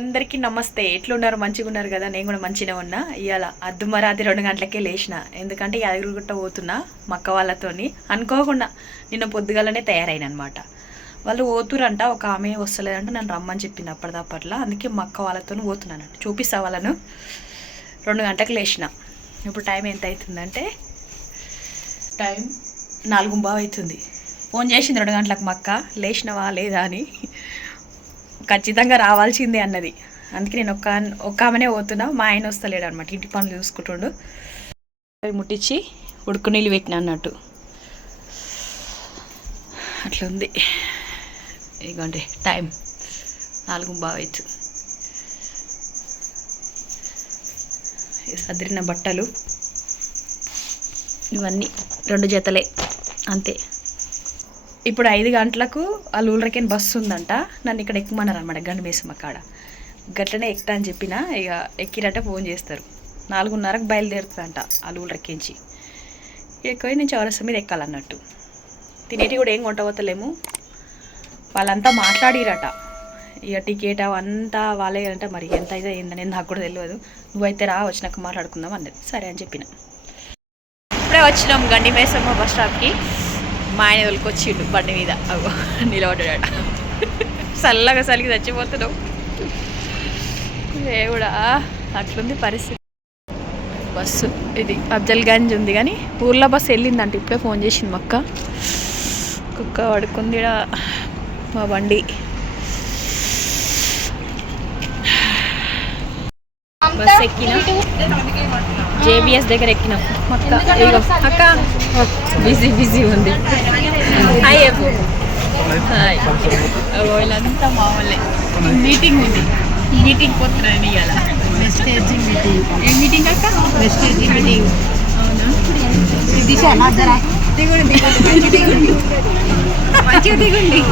అందరికీ నమస్తే. ఎట్లున్నారు? మంచిగా ఉన్నారు కదా? నేను కూడా మంచిగా ఉన్నా. ఇవాళ అద్దుమరాది 2 గంటలకే లేచిన. ఎందుకంటే యాదగిరిగుట్ట పోతున్నా మక్క వాళ్ళతోని. అనుకోకుండా నిన్న పొద్దుగాలనే తయారైన అనమాట. వాళ్ళు పోతురంట, ఒక ఆమె వస్తలేదంట, నన్ను రమ్మని చెప్పింది అప్పటిదప్పట్లా. అందుకే మక్క వాళ్ళతో పోతున్నాను. చూపిస్తా వాళ్ళను. 2 గంటలకు లేచిన. ఇప్పుడు టైం ఎంత అవుతుందంటే టైం 4:15 అవుతుంది. ఫోన్ చేసింది 2 గంటలకు మక్క, లేచినవా లేదా అని. ఖచ్చితంగా రావాల్సిందే అన్నది. అందుకే నేను ఒక్క ఆమెనే పోతున్నా. మా ఆయన వస్తలేడు అనమాట, ఇంటి పనులు చూసుకుంటుండు. అవి ముట్టించి ఉడుకు నీళ్ళు పెట్టిన అన్నట్టు. అట్లుంది. ఇదిగోండి టైం 4:15. సదిరిన బట్టలు ఇవన్నీ 2 జతలే అంతే. ఇప్పుడు 5 గంటలకు ఆ లూలరకేన్ బస్సు ఉందంట. నన్ను ఇక్కడ ఎక్కమన్నారు అనమాట, గండిమేసమ్మ కాడ. గట్లనే ఎక్కుతా అని చెప్పిన. ఇక ఎక్కిరట ఫోన్ చేస్తారు. 4:30కు బయలుదేరుతుందంట ఆ లూలరకేంచి. ఎక్కువ నేను చౌరస్తా మీద ఎక్కాలన్నట్టు. తినేటి కూడా ఏం కొంటపోతలేము. వాళ్ళంతా మాట్లాడిరట. ఇక టికెట్ అవంతా వాళ్ళే అంట. మరి ఎంత అయితే ఏందని నాకు కూడా తెలియదు. నువ్వైతే రా, వచ్చినాక మాట్లాడుకుందాం అన్నది. సరే అని చెప్పిన. ఇప్పుడే వచ్చినాం గండిమేసమ్మ బస్ స్టాప్కి. మా ఆయన తొలికొచ్చిండు బండి మీద. అగో నిలబడ్డాడట. చల్లగా చలికి చచ్చిపోతున్నావు. దేవుడా, అట్లుంది పరిస్థితి. బస్సు ఇది అఫ్జల్గంజ్ ఉంది, కానీ ఊర్లో బస్సు వెళ్ళిందంట. ఇప్పుడే ఫోన్ చేసింది మక్క. కుక్క పడుకుంది మా బండి. బస్ ఎక్కిన, జేబిఎస్ దగ్గర ఎక్కినాం. అక్క బిజీ ఉంది. హాయ్ వీళ్ళంతా మామూలే. మీటింగ్ ఉంది, మీటింగ్ పోతున్నాను ఇవాళ. Wastage meeting. ఏం మీటింగ్ అక్క? Wastage meeting. అవునా? మంచిగా దిగుండి.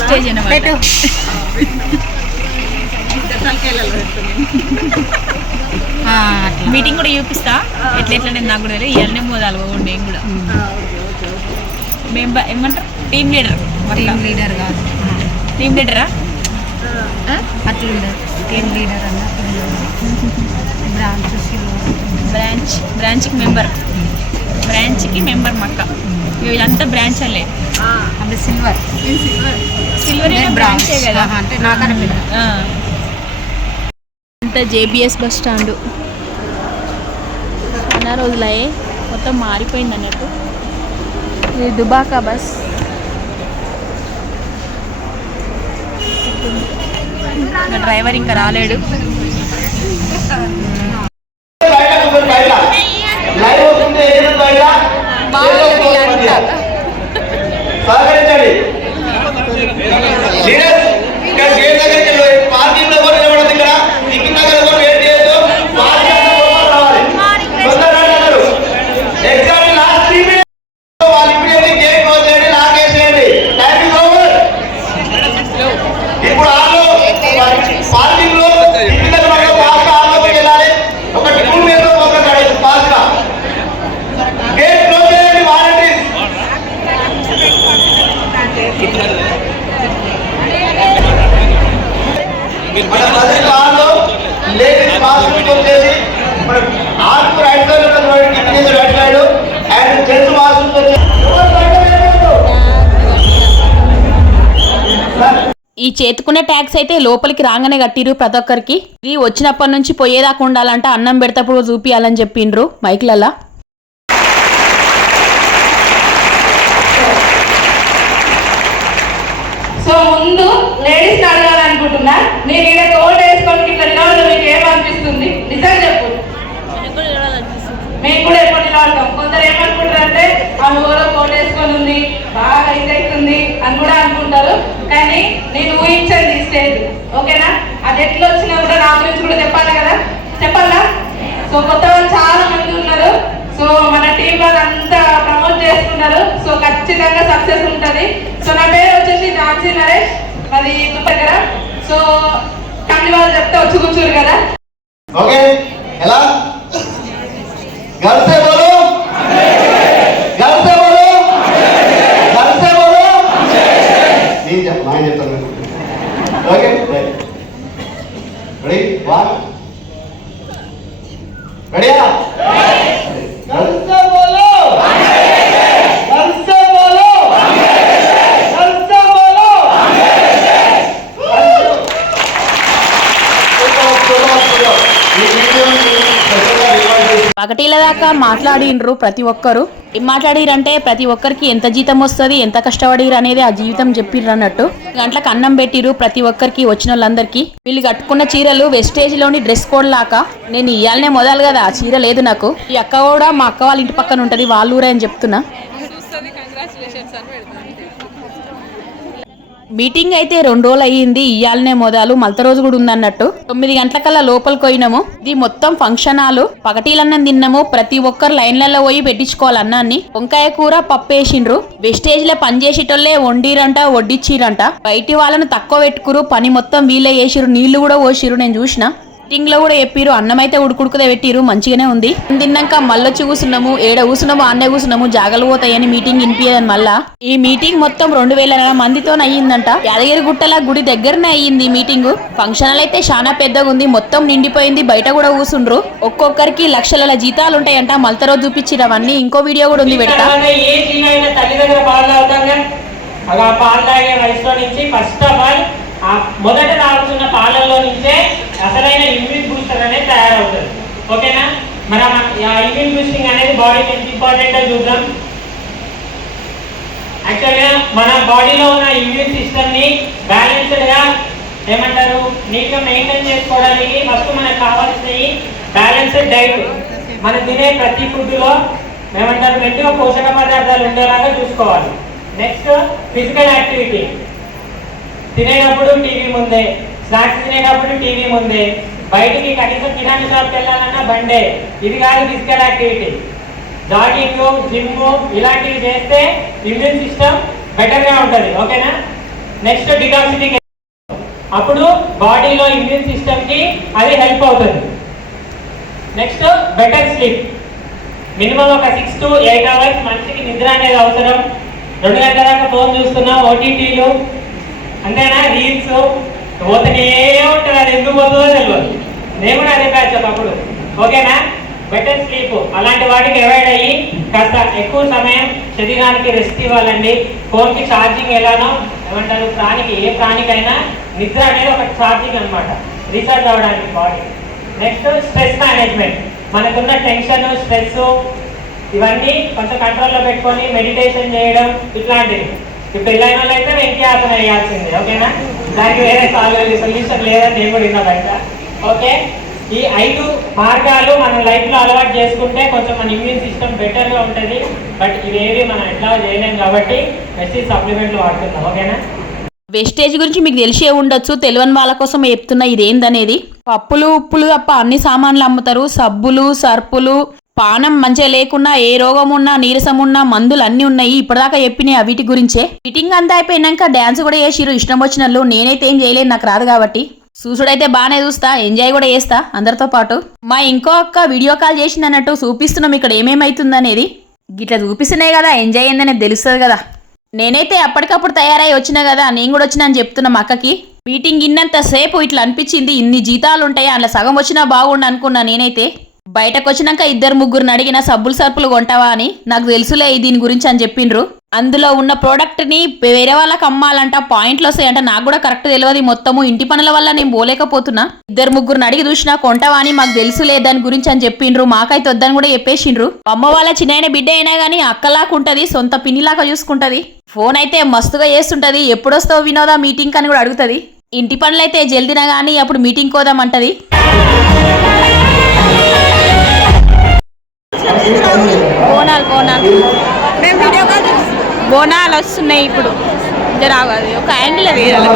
స్టేజ్ అన్నమాట. మీటింగ్ కూడా చూపిస్తా ఎట్లా నేను. నాకు కూడా ఇవన్నీ మోదాలు నేను కూడా. మెంబర్ ఏమంటారు? Team leader. లీడర్ కాదు, టీమ్ లీడరా? అట్లా టీమ్ లీడర్ అన్న. బ్రాంచ్కి మెంబర్. బ్రాంచ్కి మెంబర్ మక్క. వీళ్ళంతా బ్రాంచ్ అల్లే. అంటే సిల్వర్ బ్రాంచే కదా. అంటే నాకన్నా అంతా జేబిఎస్ బస్ స్టాండు. చాలా రోజులయ్యే, మొత్తం మారిపోయింది అన్నట్టు. ఇది దుబాకా బస్. డ్రైవర్ ఇంకా రాలేడు. ఈ చేతుకునే ట్యాక్స్ అయితే లోపలికి రాగానే కట్టిరు ప్రతి ఒక్కరికి. ఇది వచ్చినప్పటి నుంచి పోయేదాకా ఉండాలంట. అన్నం పెడతప్పుడు చూపియాలని చెప్పిండ్రు మైక్లల్లా. సో ముందు లేడీస్ అడగాలనుకుంటున్నా. నేను ఇక్కడ కోట్ వేసుకొని ఇట్లా నిలవడం మీకు ఏమనిపిస్తుంది? నిజంగా చెప్పు. మేము కూడా ఎప్పుడు నిలబడతాం. కొందరు ఏమనుకుంటారంటే ఆమె కూడా కోట్ వేసుకొని ఉంది, బాగా ఇదవుతుంది అని కూడా అనుకుంటారు. కానీ నేను ఊహించండి స్టేజ్. ఓకేనా? అది ఎట్లా వచ్చినా కూడా నా గురించి కూడా చెప్పాలి కదా. చెప్పాలా? సో కొత్త వాళ్ళు చాలా మంది ఉన్నారు. సో మన టీం వాళ్ళంతా ప్రమోట్ చేస్తున్నారు. సో ఖచ్చితంగా సక్సెస్ ఉంటుంది. సో నా పేరు వచ్చేసి ఝాన్సీ నరేష్, అది దగ్గర. సో కండి వాళ్ళు చెప్తే వచ్చి కూర్చోరు కదా. ఓకే, ఎలా గర్ల్సే బోలో, గర్ల్సే బోలో. ఓకే రెడీ వన్ రెడీయా నమస్తే బోలో నమస్తే బోలో నమస్తే బోలో ఈ వీడియోని స్పెషల్గా రికార్డ్ చేసి పగటీల దాకా మాట్లాడిండ్రు ప్రతి ఒక్కరు. ఏం మాట్లాడిరంటే ప్రతి ఒక్కరికి ఎంత జీతం వస్తుంది, ఎంత కష్టపడిరు అనేది ఆ జీవితం చెప్పిర్రు అన్నట్టు. గంటలకు అన్నం పెట్టిరు ప్రతి ఒక్కరికి, వచ్చిన వాళ్ళందరికీ. వీళ్ళు కట్టుకున్న చీరలు వెస్టేజ్ లోని డ్రెస్ కోడ్ లాగా. నేను ఇయ్యాలనే మొదలు కదా, ఆ చీర లేదు నాకు. ఈ అక్క కూడా మా అక్క వాళ్ళ ఇంటి పక్కన ఉంటది, వాళ్ళ ఊరే అని చెప్తున్నా. మీటింగ్ అయితే 2 రోజులు అయ్యింది, ఇయ్యాలనే మొదలు మలత రోజు కూడా ఉందన్నట్టు. 9 గంటలకల్లా లోపలికి పోయినాము. ఇది మొత్తం ఫంక్షన్ హాల్. పగటీలన్నం తిన్నాము. ప్రతి ఒక్కరు లైన్లలో పోయి పెట్టించుకోవాలి అన్నాన్ని. వంకాయ కూర పప్పు వేసిండ్రు. వెస్టేజ్ లో పని చేసేటోళ్లే వండిరంట, వడ్డిచ్చిరంట. బయటి వాళ్ళను తక్కువ పెట్టుకురు, పని మొత్తం వీళ్ళే చేసిరు. నీళ్లు కూడా పోసిరు, నేను చూసిన. మీటింగ్ లో కూడా చెప్పిరు, అన్నం అయితే ఉడుకుడుకుదే పెట్టిరు, మంచిగానే ఉంది. తిన్నాక మళ్ళొచ్చి కూసున్నాము. ఏడ కూసున్నాము ఆన్నే కూసున్నాము, జాగలు పోతాయని మీటింగ్ వినిపించదని. మళ్ళా ఈ మీటింగ్ మొత్తం 2000 మందితో అయ్యిందంట. యాదగిరి గుట్టల గుడి దగ్గరనే అయ్యింది మీటింగ్. ఫంక్షన్ హాల్ అయితే చాలా పెద్దగా ఉంది, మొత్తం నిండిపోయింది. బయట కూడా కూసుండ్రు. ఒక్కొక్కరికి లక్షల జీతాలు ఉంటాయంట. మలత రోజు చూపించిరు అవన్నీ. ఇంకో వీడియో కూడా ఉంది, పెడతా. మొదట తాగుతున్న పాలల్లో నుంచే అసలైన ఇమ్యూన్ బూస్టర్ అనేది తయారవుతుంది. ఓకేనా? మనం ఇమ్యూన్ బూస్టింగ్ అనేది బాడీకి ఎంత ఇంపార్టెంటో చూద్దాం. యాక్చువల్గా మన బాడీలో ఉన్న ఇమ్యూన్ సిస్టమ్ని బ్యాలెన్స్డ్గా ఏమంటారు నీట్గా మెయింటైన్ చేసుకోవడానికి ఫస్ట్ మనకు కావాల్సినవి బ్యాలెన్స్డ్ డైట్. మనం తినే ప్రతి ఫుడ్లో ఏమంటారు మెండుగా పోషక పదార్థాలు ఉండేలాగా చూసుకోవాలి. Next physical activity. తినేటప్పుడు టీవీ ముందే, స్నాక్స్ తినేటప్పుడు టీవీ ముందే, బయటికి కనీసం కిరాణా షాప్కి వెళ్ళాలన్నా బండే. ఇది కాదు ఫిజికల్ యాక్టివిటీ. జాగింగ్, జిమ్ ఇలాంటివి చేస్తే ఇమ్యూన్ సిస్టమ్ బెటర్గా ఉంటుంది. ఓకేనా? Next detoxification. అప్పుడు బాడీలో ఇమ్యూన్ సిస్టమ్కి అది హెల్ప్ అవుతుంది. Next better sleep. మినిమం ఒక 6 to 8 hours మనిషికి నిద్ర అనేది అవసరం. 2 గంటల దాకా ఫోన్ చూస్తున్నాం, ఓటీటీలు అంతేనా, రీల్స్ పోతనే ఉంటుంది. అది ఎందుకు పోతుందో తెలియదు. నేను కూడా అదే బ్యాచ్ అప్పుడు. ఓకేనా? బెటర్ స్లీప్ అలాంటి వాటికి అవాయిడ్ అయ్యి కాస్త ఎక్కువ సమయం శరీరానికి రెస్ట్ ఇవ్వాలండి. ఫోన్కి ఛార్జింగ్ ఎలానో ఏమంటారు, ఏ ప్రాణికైనా నిద్ర అనేది ఒక ఛార్జింగ్ అనమాట, రీఛార్జ్ అవ్వడానికి బాడీ. Next stress management. మనకున్న టెన్షన్, స్ట్రెస్ ఇవన్నీ కొంచెం కంట్రోల్లో పెట్టుకొని మెడిటేషన్ చేయడం ఇట్లాంటివి. ఇప్పుడు పెళ్ళైన వాళ్ళు అయితే వెంకటాసన వేయాల్సిందే. ఓకేనా? దానికి వేరే సొల్యూషన్ లేదని నేను కూడా విన్నా బయట. ఓకే, ఈ 5 మార్గాలు మన లైఫ్లో అలవాటు చేసుకుంటే కొంచెం మన ఇమ్యూన్ సిస్టమ్ బెటర్గా ఉంటుంది. బట్ ఇవేవి మనం ఎట్లా చేయలేం కాబట్టి వెస్టేజ్ సప్లిమెంట్లు వాడుతున్నాం. ఓకేనా? వెస్టేజ్ గురించి మీకు తెలిసే ఉండొచ్చు, తెలియని వాళ్ళ కోసం చెప్తున్నా ఇదేందనేది. పప్పులు ఉప్పులు తప్ప అన్ని సామాన్లు అమ్ముతారు. సబ్బులు, సర్పులు, పానం మంచిగా లేకున్నా, ఏ రోగం ఉన్నా, నీరసం ఉన్నా, మందులు అన్నీ ఉన్నాయి. ఇప్పటిదాకా చెప్పినాయి వీటి గురించే. మీటింగ్ అంతా అయిపోయినాక డ్యాన్స్ కూడా చేసిరు ఇష్టం వచ్చినట్లు. నేనైతే ఏం చేయలేదు, నాకు రాదు కాబట్టి. చూసుడైతే బాగానే చూస్తా, ఎంజాయ్ కూడా చేస్తా అందరితో పాటు. మా ఇంకో అక్క వీడియో కాల్ చేసింది అన్నట్టు చూపిస్తున్నాం ఇక్కడ ఏమేమైతుందనేది. గిట్లా చూపిస్తున్నాయి కదా ఎంజాయ్ అయిందనేది తెలుస్తుంది కదా. నేనైతే అప్పటికప్పుడు తయారై వచ్చినా కదా, నేను కూడా వచ్చినా అని చెప్తున్నా మా అక్కకి. మీటింగ్ ఇన్నంతసేపు ఇట్లా అనిపించింది, ఇన్ని జీతాలు ఉంటాయి, అందులో సగం వచ్చినా బాగుండు అనుకున్నా నేనైతే. బయటకు వచ్చినాక 2-3 అడిగిన సబ్బులు సర్పులు కొంటావా అని. నాకు తెలుసులే దీని గురించి అని చెప్పిండ్రు. అందులో ఉన్న ప్రోడక్ట్ని వేరే వాళ్ళకి అమ్మాలంట, పాయింట్లు వస్తాయంట. నాకు కూడా కరెక్ట్ తెలియదు మొత్తము. ఇంటి పనుల వల్ల నేను పోలేకపోతున్నా. 2-3 అడిగి చూసినా కొంటావా అని. మాకు తెలుసులే దాని గురించి అని చెప్పిండ్రు. మాకైతే వద్దని కూడా చెప్పేసిండ్రు. అమ్మ వాళ్ళ చిన్న బిడ్డ అయినా కానీ అక్కలాగా ఉంటుంది, సొంత పిన్నిలాగా చూసుకుంటది. ఫోన్ అయితే మస్తుగా చేస్తుంటది. ఎప్పుడొస్తావు వినోదా మీటింగ్ అని కూడా అడుగుతుంది. ఇంటి పనులైతే జల్దినా కానీ అప్పుడు మీటింగ్ కోదామంటది. బోనాలు వస్తున్నాయి ఇప్పుడు. జరాగదు ఒక యాంగిల్ వేయాలి.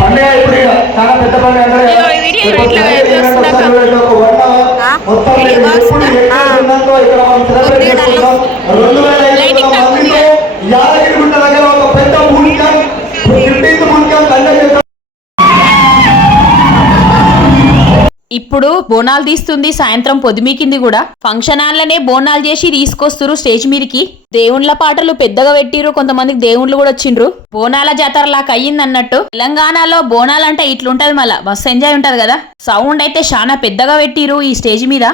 పండుగ ఇప్పుడు చాలా పెద్ద పండుగ. యాదగిరిగుట్ట దగ్గర ఒక పెద్ద మూలికం 15th మూలికం ఇప్పుడు బోనాలు తీస్తుంది, సాయంత్రం పొద్దుమీకింది కూడా. ఫంక్షన్ హాల్లోనే బోనాలు చేసి తీసుకొస్తురు స్టేజ్ మీదకి. దేవుళ్ళ పాటలు పెద్దగా పెట్టిరు, కొంతమందికి దేవుళ్ళు కూడా వచ్చిండ్రు. బోనాల జాతర లాగా అయ్యింది అన్నట్టు. తెలంగాణలో బోనాలంటే ఇట్లుంటది, మళ్ళా మస్తు ఎంజాయ్ ఉంటది కదా. సౌండ్ అయితే చాలా పెద్దగా పెట్టిరు ఈ స్టేజ్ మీద.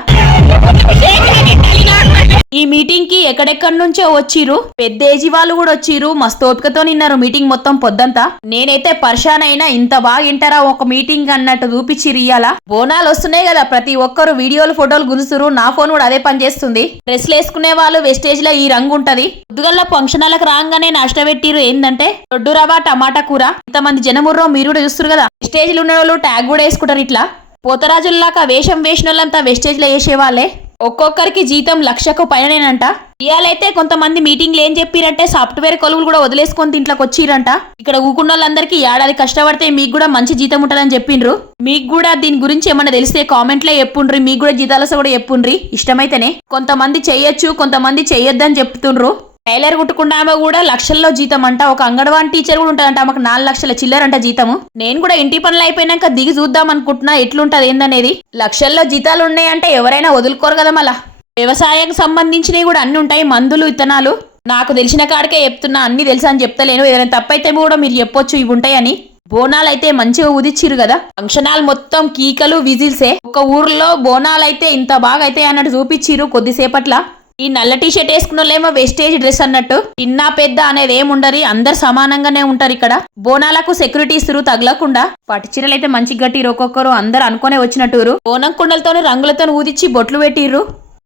ఈ మీటింగ్ కి ఎక్కడెక్కడి నుంచో వచ్చిరు, పెద్ద ఏజీ వాళ్ళు కూడా వచ్చిరు. మస్తు ఓపికతో నిన్నారు మీటింగ్ మొత్తం పొద్దంతా. నేనైతే పరిశాన్ అయినా, ఇంత బాగా వింటారా ఒక మీటింగ్ అన్నట్టు చూపించిరు. ఇయ్యాల బోనాలు వస్తున్నాయి కదా, ప్రతి ఒక్కరు వీడియోలు ఫోటోలు గుంజుతురు. నా ఫోన్ కూడా అదే పని చేస్తుంది. డ్రెస్లు వేసుకునే వాళ్ళు వెస్టేజ్ లో ఈ రంగు ఉంటది. పొద్దుగల్ల ఫంక్షనాలకు రాగానే నాష్ట పెట్టిరు. ఏంటంటే దొడ్డు రవ్వ టమాటా కూర. ఇంతమంది జనముర్రో మీరు కూడా చూస్తారు కదా. వెస్టేజ్ లో ఉన్న వాళ్ళు ట్యాగ్ కూడా వేసుకుంటారు. ఇట్లా పోతరాజుల్లాగా వేషం వేసిన వాళ్ళంతా వెస్టేజ్ లో వేసేవాళ్లే. ఒక్కొక్కరికి జీతం 1,00,000కు పైననేనంట. ఇయాలైతే కొంతమంది మీటింగ్లు ఏం చెప్పిరంటే సాఫ్ట్వేర్ కొలువులు కూడా వదిలేసుకొని ఇంట్లోకి వచ్చిరంట. ఇక్కడ ఊకున్న వాళ్ళందరికీ ఏడాది కష్టపడితే మీకు కూడా మంచి జీతం ఉంటుందని చెప్పిండ్రు. మీకు కూడా దీని గురించి ఏమన్నా తెలిస్తే కామెంట్లో చెప్పుండ్రి. మీకు కూడా జీతాలస కూడా చెప్పుండ్రి ఇష్టమైతేనే. కొంతమంది చెయ్యొచ్చు, కొంతమంది చెయ్యొద్దని చెప్తుండ్రు. టైలర్ కుట్టుకున్న ఆమె కూడా లక్షల్లో జీతం అంట. ఒక అంగన్వాడీ టీచర్ కూడా ఉంటుందంట, ఆమెకు 4 లక్షల చిల్లరంట జీతము. నేను కూడా ఇంటి పనులు అయిపోయినాక దిగి చూద్దాం అనుకుంటున్నా ఎట్లుంటది ఏందనేది. లక్షల్లో జీతాలు ఉన్నాయంటే ఎవరైనా వదులుకోరు కదా. మళ్ళా వ్యవసాయం సంబంధించినవి కూడా అన్ని ఉంటాయి, మందులు విత్తనాలు. నాకు తెలిసిన కాడికే చెప్తున్నా, అన్ని తెలుసా అని చెప్తలేను. ఏదైనా తప్పైతే కూడా మీరు చెప్పొచ్చు ఇవి ఉంటాయని. బోనాలు అయితే మంచిగా ఉదిచ్చిరు కదా. ఫంక్షన్ హాల్ మొత్తం కీకలు విజిల్సే. ఒక ఊర్లో బోనాలు అయితే ఇంత బాగా అయితే అన్నట్టు చూపించిరు కొద్దిసేపట్ల. ఈ నల్ల టీషర్ట్ వేసుకున్న వాళ్ళేమో వెస్టేజ్ డ్రెస్ అన్నట్టు. చిన్న పెద్ద అనేది ఏముండరు, అందరు సమానంగానే ఉంటారు ఇక్కడ. బోనాలకు సెక్యూరిటీ ఇస్తారు తగలకుండా. పట్టు చీరలు అయితే మంచి గట్టిరు. ఒక్కొక్కరు అందరు అనుకునే వచ్చినట్టురు. బోనం కుండలతో రంగులతో ఊదిచ్చి బొట్లు పెట్టిర్రు.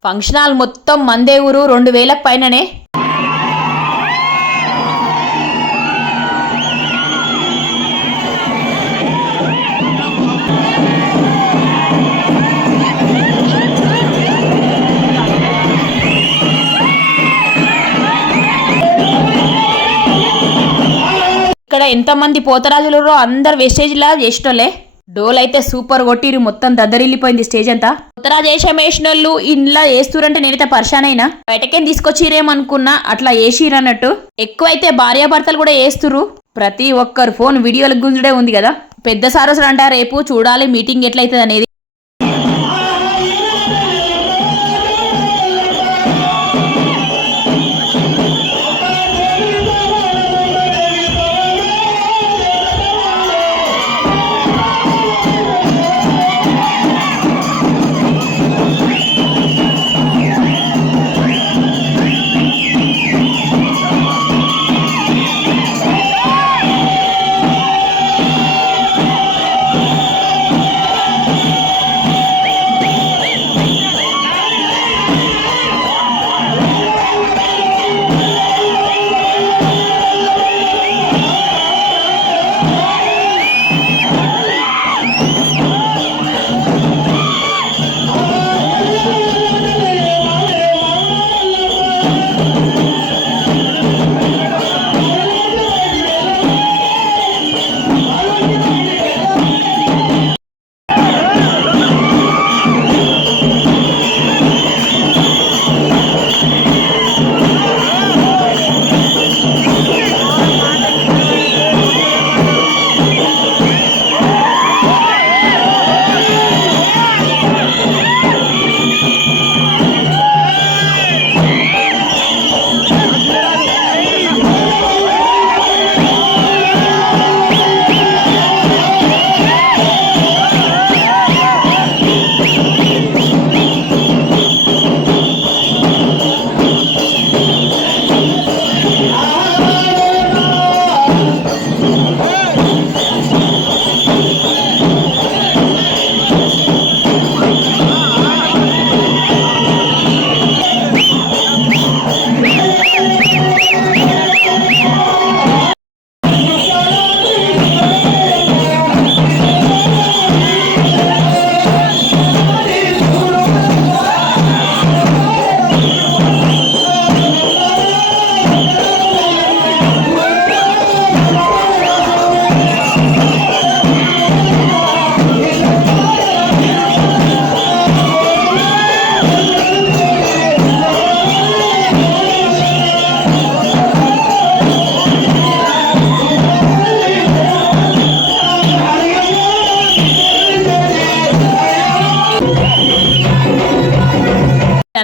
ఫంక్షన్ హాల్ మొత్తం మందే ఊరు, 2,000కు పైననే. ఇక్కడ ఎంతమంది పోతరాజులు అందరు వెస్టేజ్ లా చేసేటోళ్ళే. డోల్ అయితే సూపర్ కొట్టిరు, మొత్తం దద్దరిల్లిపోయింది స్టేజ్ అంతా. పోతరాజు వేషం వేసినోళ్ళు ఇంట్లో వేస్తురంటే నేనైతే పరిశాన్ అయినా. బయటకేం తీసుకొచ్చిరేమనుకున్నా, అట్లా వేసిరన్నట్టు. ఎక్కువైతే భార్యాభర్తలు కూడా వేస్తురు. ప్రతి ఒక్కరు ఫోన్ వీడియోలకు గుంజుడే ఉంది కదా. పెద్ద సారోసులు అంటారు, రేపు చూడాలి మీటింగ్ ఎట్లయితుంది అనేది.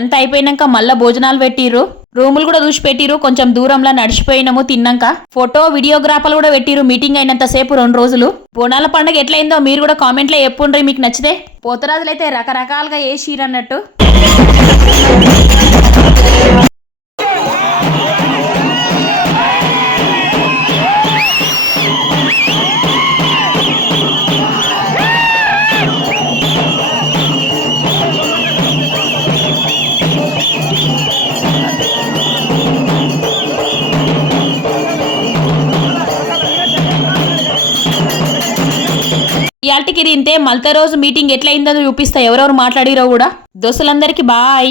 ఇదంతా అయిపోయినాక మళ్ళా భోజనాలు పెట్టిర్రు, రూములు కూడా చూసి పెట్టిరు. కొంచెం దూరంలో నడిచిపోయినాము తిన్నాక. ఫోటో వీడియోగ్రాఫర్లు కూడా పెట్టిరు. మీటింగ్ అయినంత సేపు 2 రోజులు. బోనాల పండుగ ఎట్లయిందో మీరు కూడా కామెంట్లో చెప్పుండ్రి మీకు నచ్చితే. పోతరాజులైతే రకరకాలుగా వేసిరన్నట్టు. ఇయాల్టికి ఇది ఇంతే. మళ్ళీ రోజు మీటింగ్ ఎట్లయిందో చూపిస్తా, ఎవరెవరు మాట్లాడిరో కూడా. దోస్తులందరికీ బాయ్.